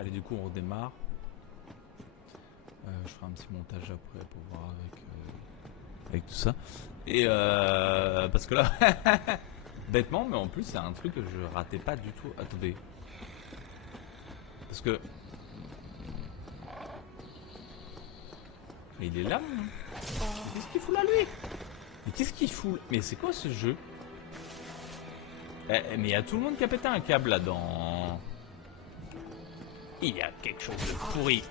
Allez, du coup, on redémarre. Je ferai un petit montage après pour voir avec tout ça. Et parce que là, bêtement, mais en plus, c'est un truc que je ratais pas du tout. Attendez. Parce que. Mais il est là, mon. Qu'est-ce qu'il fout là, lui? Mais qu'est-ce qu'il fout? Mais c'est quoi ce jeu? Mais il y a tout le monde qui a pété un câble là-dedans. Il y a quelque chose de pourri.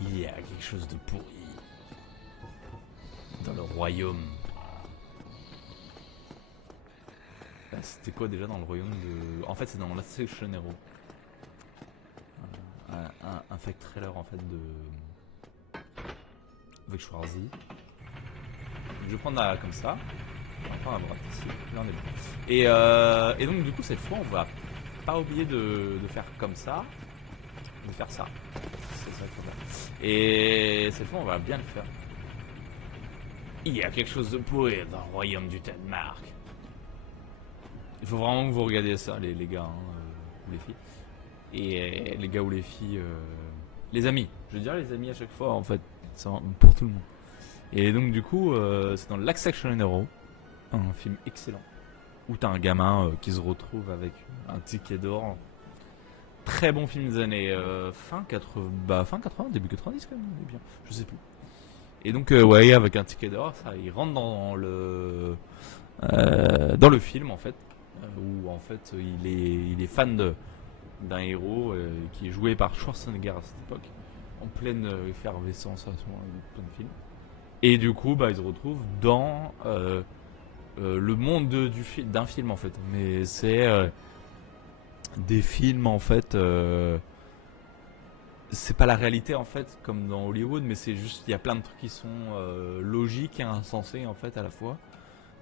Il y a quelque chose de pourri dans le royaume. C'était quoi déjà dans le royaume de... En fait c'est dans la Section Hero. Un fake trailer en fait de... Avec Schwarzy. Je vais prendre comme ça. On va prendre à droite ici. Là on est bon. Et donc du coup cette fois on va pas oublier de faire comme ça. De faire ça. C'est ça qu'il faut faire. Et cette fois on va bien le faire. Il y a quelque chose de pourri dans le royaume du Danemark. Il faut vraiment que vous regardiez ça, les gars, ou les filles. Et les gars ou les filles, les amis. Je veux dire les amis à chaque fois, en fait, c'est pour tout le monde. Et donc du coup, c'est dans Last Action Hero, un film excellent, où t'as un gamin qui se retrouve avec un ticket d'or. Très bon film des années fin 80, début 90 quand même, bien, je sais plus. Et donc ouais, avec un ticket d'or, ça, il rentre dans le film en fait. Où en fait il est fan d'un héros qui est joué par Schwarzenegger à cette époque, en pleine effervescence à ce moment de plein de films. Et du coup, bah, il se retrouve dans le monde d'un film en fait. Mais c'est des films en fait. C'est pas la réalité en fait, comme dans Hollywood, mais c'est juste il y a plein de trucs qui sont logiques et insensés en fait à la fois,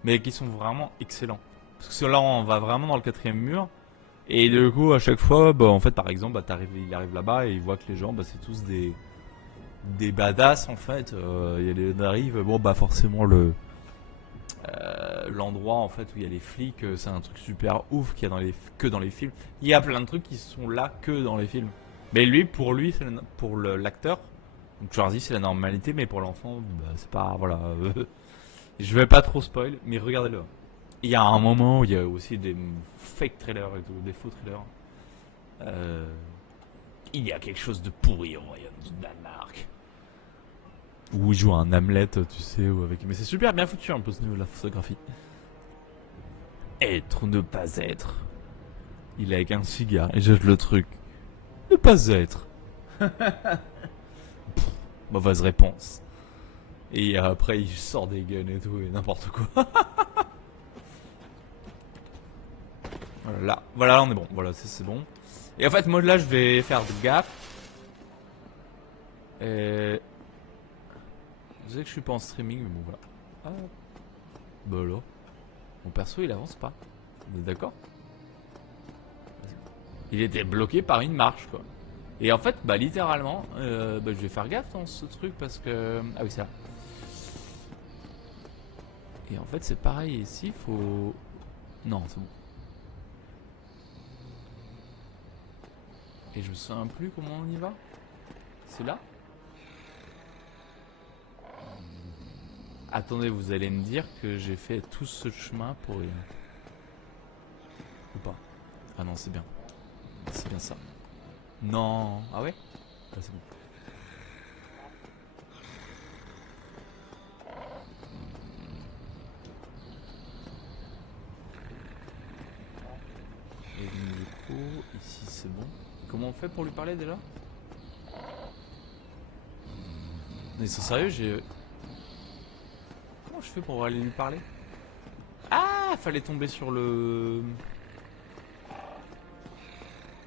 mais qui sont vraiment excellents. Parce que là, on va vraiment dans le quatrième mur. Et du coup, à chaque fois, bah, en fait, par exemple, bah, il arrive là-bas et il voit que les gens, bah, c'est tous des badass, en fait. Il arrive, bon, bah, forcément, l'endroit, en fait, où il y a les flics, c'est un truc super ouf qu'il y a que dans les films. Il y a plein de trucs qui sont là que dans les films. Mais lui, pour l'acteur, donc Schwarzy, c'est la normalité, mais pour l'enfant, bah, c'est pas, voilà. Je vais pas trop spoil, mais regardez-le. Il y a un moment où il y a aussi des fake trailers et tout, des faux trailers. Il y a quelque chose de pourri au royaume du Danemark. Où il joue un Hamlet, tu sais, ou avec. Mais c'est super bien foutu un peu ce niveau de la photographie. Être ou ne pas être. Il est avec un cigare et jette le truc. Ne pas être. Mauvaise réponse. Et après il sort des guns et tout et n'importe quoi. Voilà, là on est bon. Voilà, c'est bon. Et en fait, moi là, je vais faire de gaffe. Et... Je sais que je suis pas en streaming, mais bon, voilà. Ah. Bah là. Mon perso, il avance pas. On est d'accord? Il était bloqué par une marche, quoi. Et en fait, bah littéralement, je vais faire gaffe dans ce truc parce que... Ah oui, c'est là. Et en fait, c'est pareil ici, faut... Non, c'est bon. Et je me souviens plus comment on y va. C'est là? Attendez, vous allez me dire que j'ai fait tout ce chemin pour rien. Ou pas? Ah non, c'est bien. C'est bien ça. Non. Ah ouais? Ah, c'est bon. Et donc, du coup, ici c'est bon. Comment on fait pour lui parler déjà? Mais c'est sérieux, j'ai... Comment je fais pour aller lui parler? Ah, fallait tomber sur le...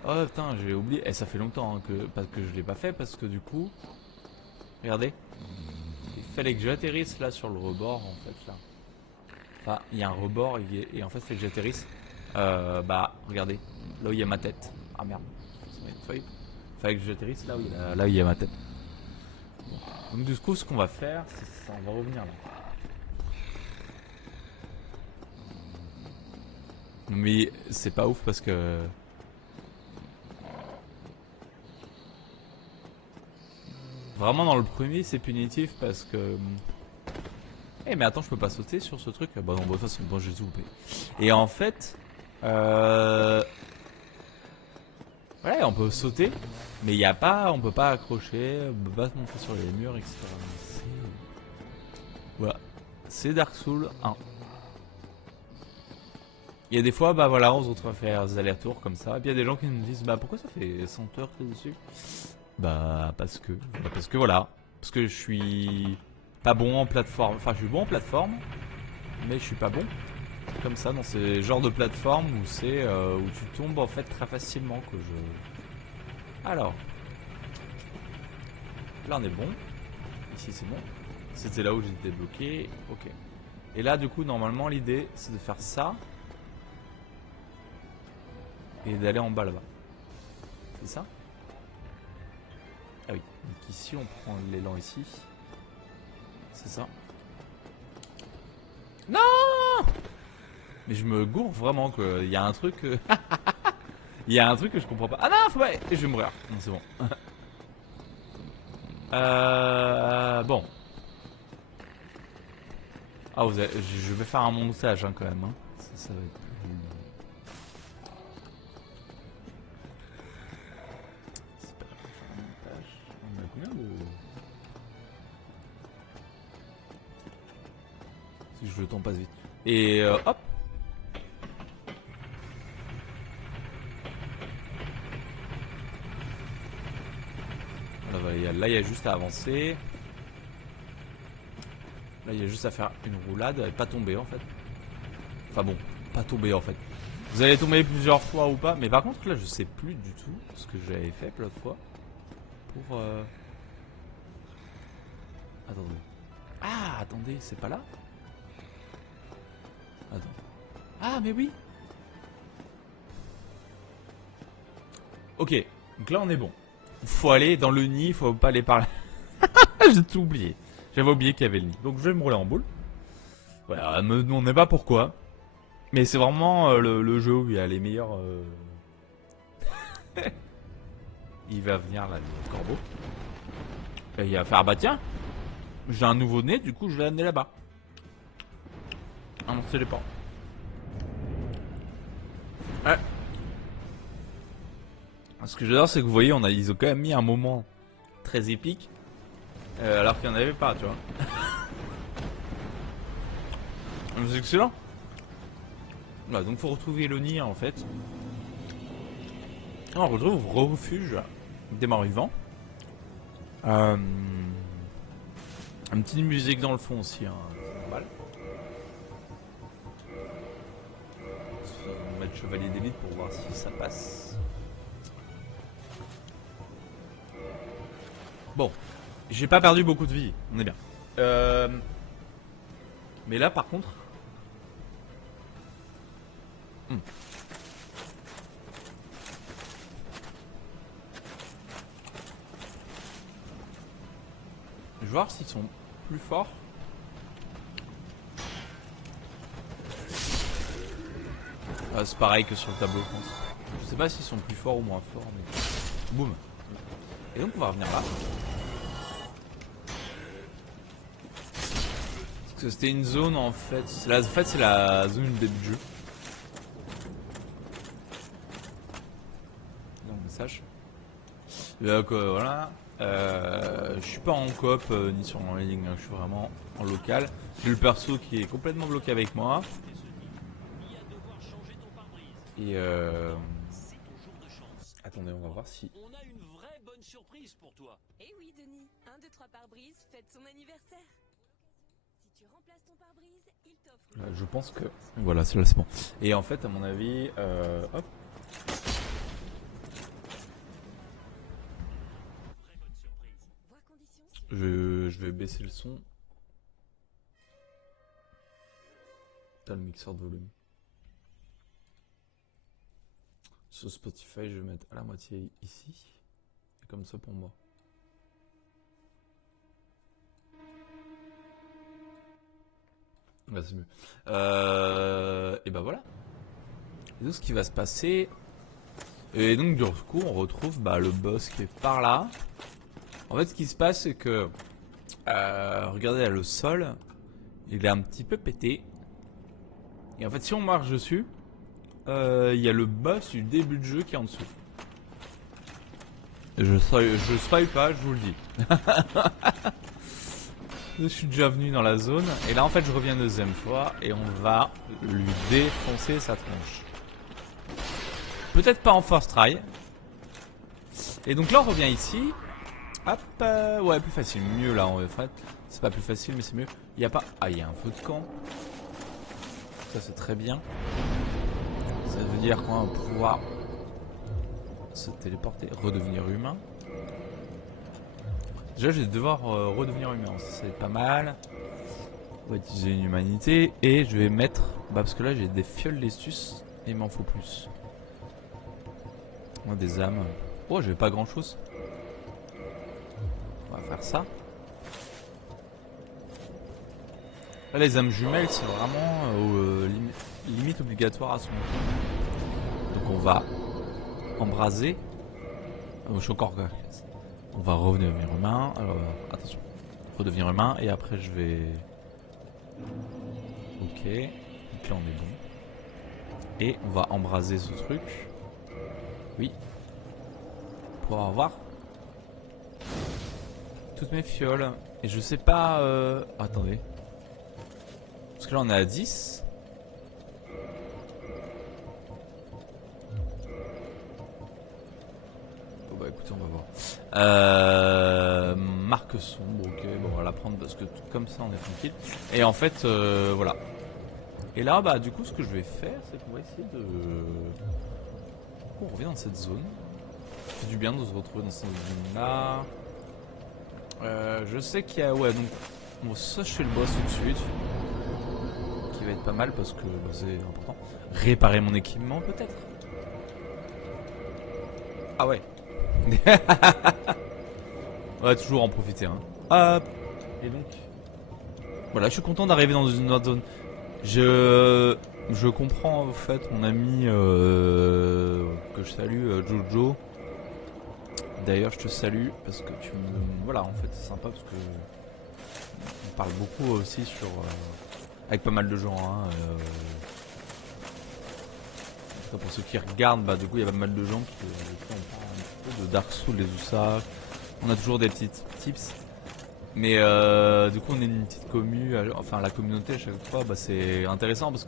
Oh putain, j'ai oublié. Et ça fait longtemps hein, que je l'ai pas fait parce que du coup... Regardez. Il fallait que j'atterrisse là sur le rebord en fait là. Enfin, il y a un rebord et en fait il fallait que j'atterrisse. Bah, regardez. Là où il y a ma tête. Ah merde. Ça met une feuille. Fallait que j'atterrisse là où il y a ma tête. Donc du coup, ce qu'on va faire, c'est ça, on va revenir là. Mais c'est pas ouf parce que... Vraiment dans le premier, c'est punitif parce que... Eh mais attends, je peux pas sauter sur ce truc. Bah non, bah, de toute façon, bon, j'ai tout loupé. Et en fait... Ouais, on peut sauter, mais il y a pas, on peut pas accrocher, on peut pas se monter sur les murs, etc. Voilà, c'est Dark Souls 1. Il y a des fois, bah voilà, on se retrouve à faire des allers-retours comme ça. Et puis il y a des gens qui nous disent, bah pourquoi ça fait 100 heures que t'es dessus? Parce que voilà, parce que je suis pas bon en plateforme. Enfin, je suis bon en plateforme, mais je suis pas bon comme ça dans ces genres de plateformes où c'est où tu tombes en fait très facilement que je. Alors, là on est bon. Ici c'est bon. C'était là où j'étais bloqué. Ok. Et là du coup normalement l'idée c'est de faire ça et d'aller en bas là-bas. C'est ça? Ah oui. Donc ici on prend l'élan ici. C'est ça. Non! Mais je me gourre vraiment que il y a un truc. Il y a un truc que je comprends pas. Ah non, faut pas. Je vais mourir. Non, c'est bon. Bon. Ah, je vais faire un montage hein, quand même. Hein. Ça va être plus. C'est pas grave, je vais faire un montage. On a combien de. Si je le temps passe vite. Et hop. Là, il y a juste à avancer. Là, il y a juste à faire une roulade et pas tomber en fait. Enfin bon, pas tomber en fait. Vous allez tomber plusieurs fois ou pas. Mais par contre, là, je sais plus du tout ce que j'avais fait l'autre fois. Pour. Attendez. Ah, attendez, c'est pas là? Attends. Ah, mais oui. Ok, donc là, on est bon. Faut aller dans le nid, faut pas aller par là. J'ai tout oublié. J'avais oublié qu'il y avait le nid. Donc je vais me rouler en boule. Voilà, me demandez pas pourquoi. Mais c'est vraiment le jeu où il y a les meilleurs. Il va venir là, le corbeau. Et il va faire bah tiens, j'ai un nouveau nez, du coup je vais l'amener là-bas. Ah non, c'est les pas. Ouais. Ce que j'adore, c'est que vous voyez, ils ont quand même mis un moment très épique. Alors qu'il n'y en avait pas, tu vois. C'est excellent. Voilà, donc faut retrouver le nid en fait. On retrouve refuge des morts vivants. Une petite musique dans le fond aussi, hein. C'est normal. On va mettre chevalier d'élite pour voir si ça passe. Bon, j'ai pas perdu beaucoup de vie, on est bien. Mais là par contre. Je vais voir s'ils sont plus forts. Ah, c'est pareil que sur le tableau, je pense. Je sais pas s'ils sont plus forts ou moins forts, mais. Boum. Et donc on va revenir là. Parce que c'était une zone en fait. En fait, c'est la zone du début de jeu. Donc, message. Donc voilà. Je suis pas en coop ni sur en ligne, hein, je suis vraiment en local. J'ai le perso qui est complètement bloqué avec moi. Et attendez, on va voir si. On a une vraie bonne surprise pour toi. Eh oui, Denis, 1, 2, 3 pare-brise fête son anniversaire. Si tu remplaces ton pare-brise, il t'offre. Je pense que. Voilà, c'est là, c'est bon. Et en fait, à mon avis, hop. Vois conditions sur... Je vais baisser le son. T'as le mixeur de volume. Sur Spotify, je vais mettre à la moitié ici. Et comme ça pour moi. Bah, c'est mieux. Et bah voilà. Et donc ce qui va se passer. Et donc du coup on retrouve le boss qui est par là. En fait ce qui se passe c'est que regardez là, le sol, il est un petit peu pété. Et en fait si on marche dessus, il y a le boss du début de jeu qui est en dessous. Je spoil pas, je vous le dis. Je suis déjà venu dans la zone et là en fait je reviens une deuxième fois et on va lui défoncer sa tronche. Peut-être pas en first try. Et donc là on revient ici. Hop, ouais plus facile, mieux là en fait. C'est pas plus facile mais c'est mieux. Il y a pas, ah il y a un feu de camp. Ça c'est très bien. Ça veut dire qu'on va pouvoir se téléporter, redevenir humain. Déjà je vais devoir redevenir humain, ça va être pas mal. On va utiliser une humanité et je vais mettre, parce que là j'ai des fioles d'estus et il m'en faut plus. On a des âmes. Oh j'ai pas grand chose. On va faire ça. Là les âmes jumelles c'est vraiment limite obligatoire à ce moment. Donc on va embraser. Oh, je suis encore. On va revenir humain. Alors attention. Redevenir humain et après je vais. Ok. Donc là on est bon. Et on va embraser ce truc. Oui. Pour avoir toutes mes fioles. Et je sais pas. Attendez. Parce que là on est à 10. Bon bah écoutez on va voir. Marque sombre, ok, bon on va la prendre parce que comme ça on est tranquille. Et en fait voilà. Et là bah du coup ce que je vais faire c'est qu'on va essayer de. On revient dans cette zone. Ça fait du bien de se retrouver dans cette zone là. Je sais qu'il y a. Ouais donc on va chercher le boss tout de suite. Qui va être pas mal parce que c'est important. Réparer mon équipement peut-être. Ah ouais. On va toujours en profiter hein. Hop. Et donc voilà je suis content d'arriver dans une autre zone. Je comprends en fait mon ami que je salue Jojo. D'ailleurs je te salue parce que tu me. Voilà en fait c'est sympa parce que on parle beaucoup aussi sur avec pas mal de gens hein, pour ceux qui regardent, bah du coup il y a pas mal de gens qui on parle un petit peu de Dark Souls, les Usa. On a toujours des petites tips. Mais du coup on est une petite commu, enfin la communauté à chaque fois bah, c'est intéressant parce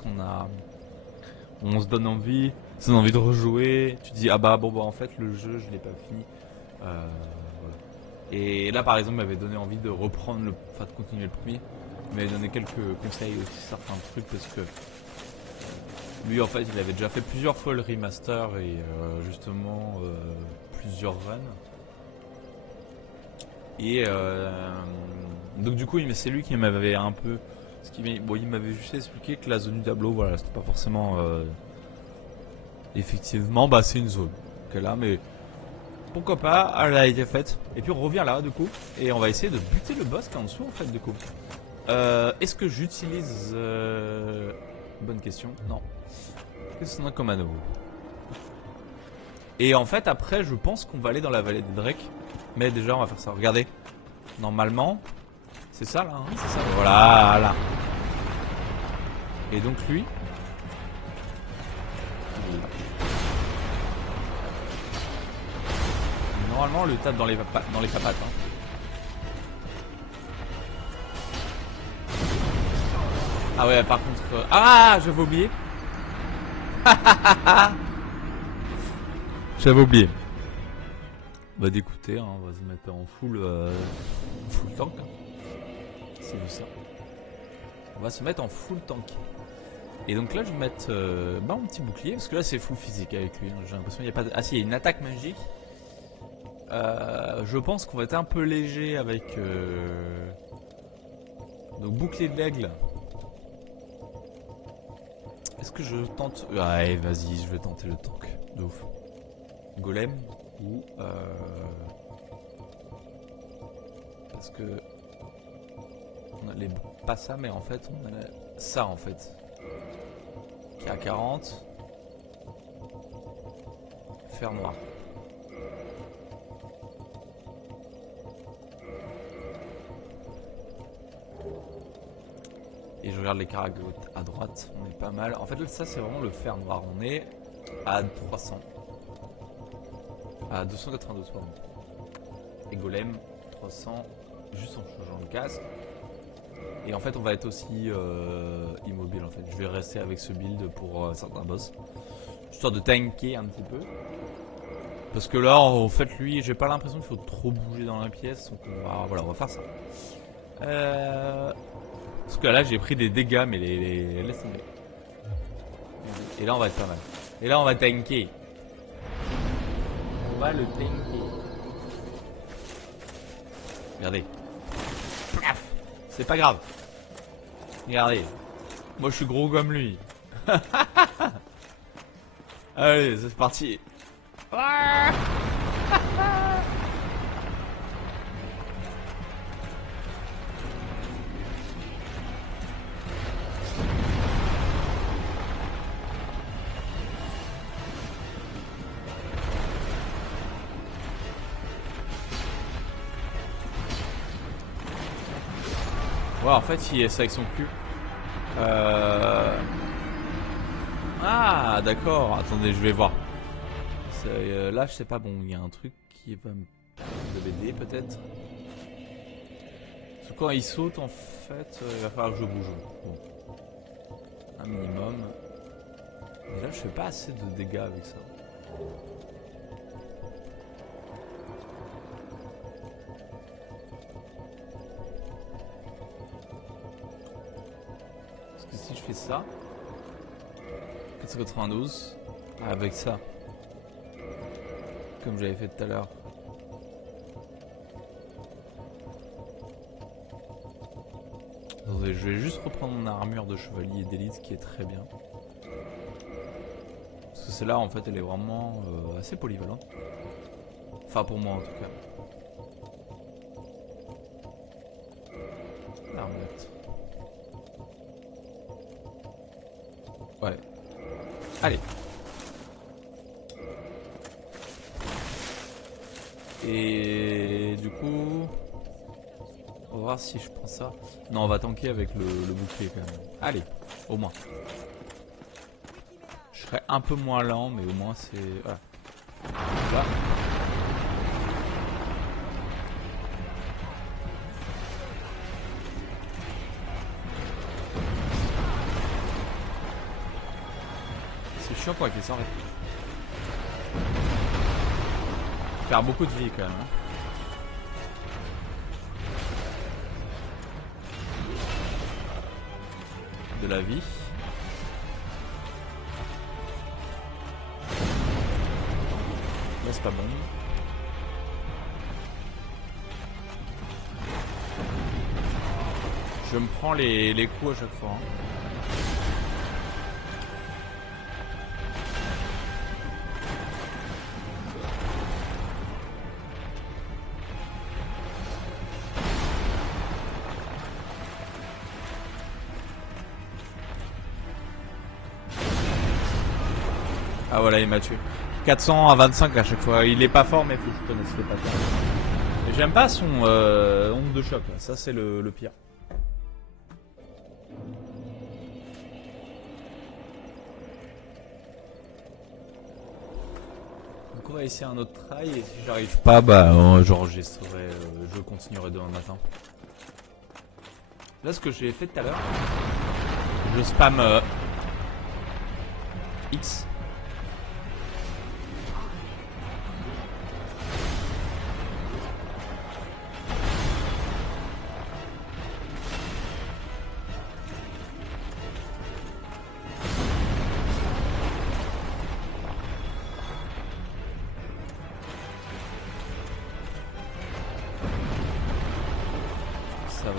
on se donne envie, ça donne envie de rejouer. Tu dis ah bah bon bah en fait le jeu je l'ai pas fini. Voilà. Et là par exemple il m'avait donné envie de reprendre enfin de continuer le premier. Il m'avait donné quelques conseils aussi certains trucs parce que lui en fait il avait déjà fait plusieurs fois le remaster et justement plusieurs runs. Et donc du coup c'est lui qui m'avait un peu il m'avait juste expliqué que la zone du tableau voilà c'était pas forcément effectivement bah c'est une zone qu'elle a mais pourquoi pas elle a été faite. Et puis on revient là du coup et on va essayer de buter le boss qui est en dessous en fait du coup. Est-ce que j'utilise bonne question. Non. Qu'est-ce qu'on a comme anneau? Et en fait après je pense qu'on va aller dans la vallée des Drake. Mais déjà on va faire ça, regardez. Normalement c'est ça là hein, c'est ça. Voilà. Et donc lui normalement on le tape dans les papates hein. Ah ouais par contre ah j'avais oublié. J'avais oublié. Bah d'écouter, hein, on va se mettre en full tank. Hein. C'est juste ça. On va se mettre en full tank. Et donc là je vais mettre un petit bouclier parce que là c'est full physique avec lui. Hein. J'ai l'impression qu'il n'y a pas de. Ah si il y a une attaque magique. Je pense qu'on va être un peu léger avec donc bouclier de l'aigle. Est-ce que je tente. Ouais vas-y je vais tenter le tank. De ouf. Golem ou parce que On a les... Pas ça, mais en fait, on a ça en fait. Qui est à 40. Fer noir. Et je regarde les caractères à droite, on est pas mal. En fait, ça c'est vraiment le fer noir. On est à 300. À 292, pardon. Et golem, 300, juste en changeant le casque. Et en fait, on va être aussi immobile en fait. Je vais rester avec ce build pour certains boss. Histoire de tanker un petit peu. Parce que là, en fait, lui, j'ai pas l'impression qu'il faut trop bouger dans la pièce. Donc voilà, on va faire ça. Parce que là, j'ai pris des dégâts, mais laisse tomber. Et là, on va être pas mal. Et là, on va tanker. On va le tanker. Regardez. Plaf. C'est pas grave. Regardez. Moi, je suis gros comme lui. Allez, c'est parti. Ouais, en fait, il est avec son cul. Ah, d'accord. Attendez, je vais voir. Là, je sais pas. Bon, il y a un truc qui va me BD peut-être. Parce que quand il saute, en fait, il va falloir que je bouge. Bon. Un minimum. Mais là, je fais pas assez de dégâts avec ça. Parce que si je fais ça, 492, avec ça, comme j'avais fait tout à l'heure. Attendez, je vais juste reprendre mon armure de chevalier d'élite qui est très bien. Parce que celle-là, en fait, elle est vraiment assez polyvalente. Enfin, pour moi en tout cas. L'armette. Ouais. Allez. Et du coup, on va voir si je prends ça. Non, on va tanker avec le bouclier quand même. Allez, au moins. Je serai un peu moins lent, mais au moins c'est... Voilà. Là. C'est chiant quoi qu'il s'arrête. Faire beaucoup de vie quand même. Hein. De la vie. Là c'est pas bon. Je me prends les coups à chaque fois. Hein. Ah voilà, il m'a tué. 400 à 25 à chaque fois. Il est pas fort, mais faut que je connaisse le pattern. J'aime pas son onde de choc. Là. Ça, c'est le pire. Donc on va essayer un autre try. Et si j'arrive pas, bah j'enregistrerai. Je continuerai demain matin. Là, ce que j'ai fait tout à l'heure, je spam X.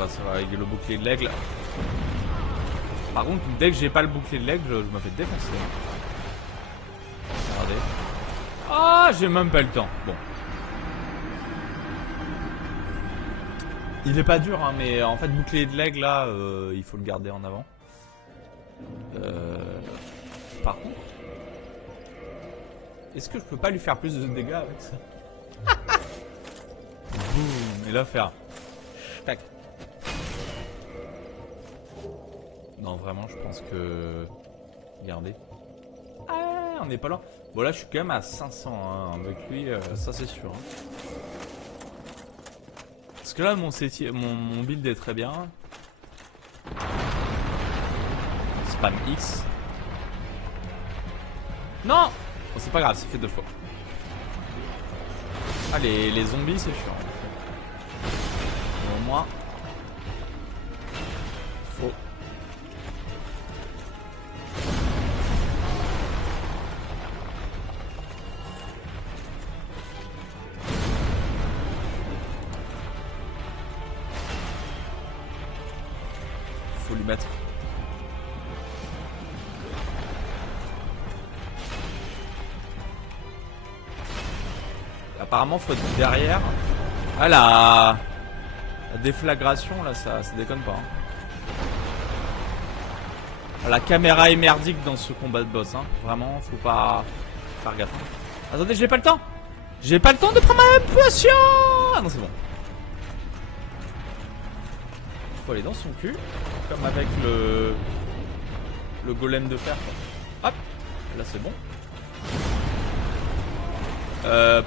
Ça va avec le bouclier de l'aigle. Par contre, dès que j'ai pas le bouclier de l'aigle, je me fais défoncer. Regardez. Ah, j'ai même pas le temps. Bon. Il est pas dur, hein, mais en fait, bouclier de l'aigle, là, il faut le garder en avant. Par contre, est-ce que je peux pas lui faire plus de dégâts avec ça? Boum, et là faire... Tac. Non, vraiment, je pense que... Regardez. Ah, on n'est pas loin. Bon, là, je suis quand même à 500 hein, avec lui, ça c'est sûr. Hein. Parce que là, mon build est très bien. Spam X. Non! Bon, c'est pas grave, c'est fait 2 fois. Ah, les zombies, c'est chiant. Mais au moins... Faut... Faut lui mettre. Apparemment faut être derrière. Ah la déflagration là ça déconne pas. Hein. La caméra est merdique dans ce combat de boss. Hein. Vraiment faut pas faire gaffe. Attendez j'ai pas le temps. J'ai pas le temps de prendre ma potion. Ah non c'est bon. Faut aller dans son cul. Comme avec le golem de fer. Hop. Là c'est bon.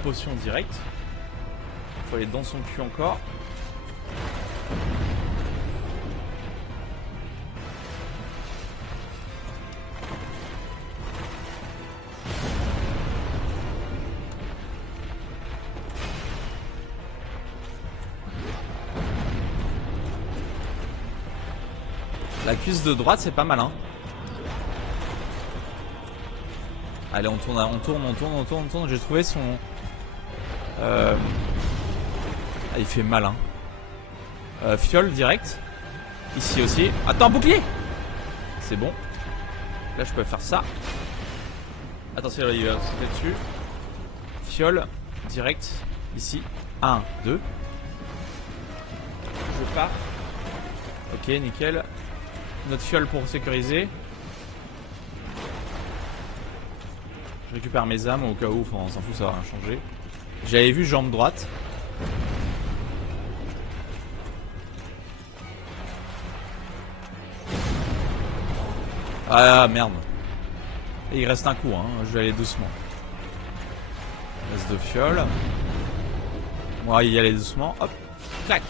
Potion directe. Faut aller dans son cul encore. La cuisse de droite c'est pas mal hein. Allez on tourne, on tourne. J'ai trouvé son... Ah, il fait mal hein. Fiole direct. Ici aussi. Attends bouclier. C'est bon. Là je peux faire ça. Attention il va sauter dessus. Fiole direct. Ici. 1, 2. Je pars. Ok nickel. Notre fiole pour sécuriser. Je récupère mes âmes au cas où, enfin, on s'en fout, ça va rien changer. J'avais vu jambe droite. Ah merde. Et il reste un coup, hein. Je vais aller doucement. Il reste 2 fioles. On va y aller doucement. Hop. Clac.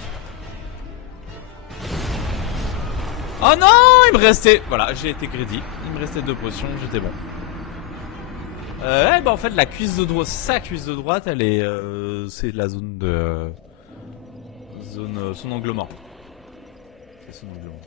Oh non, il me restait... Voilà, j'ai été greedy. Il me restait 2 potions, j'étais bon. Bah en fait la cuisse de droite, sa cuisse de droite, elle est, c'est la zone de, son angle mort. C'est son angle mort.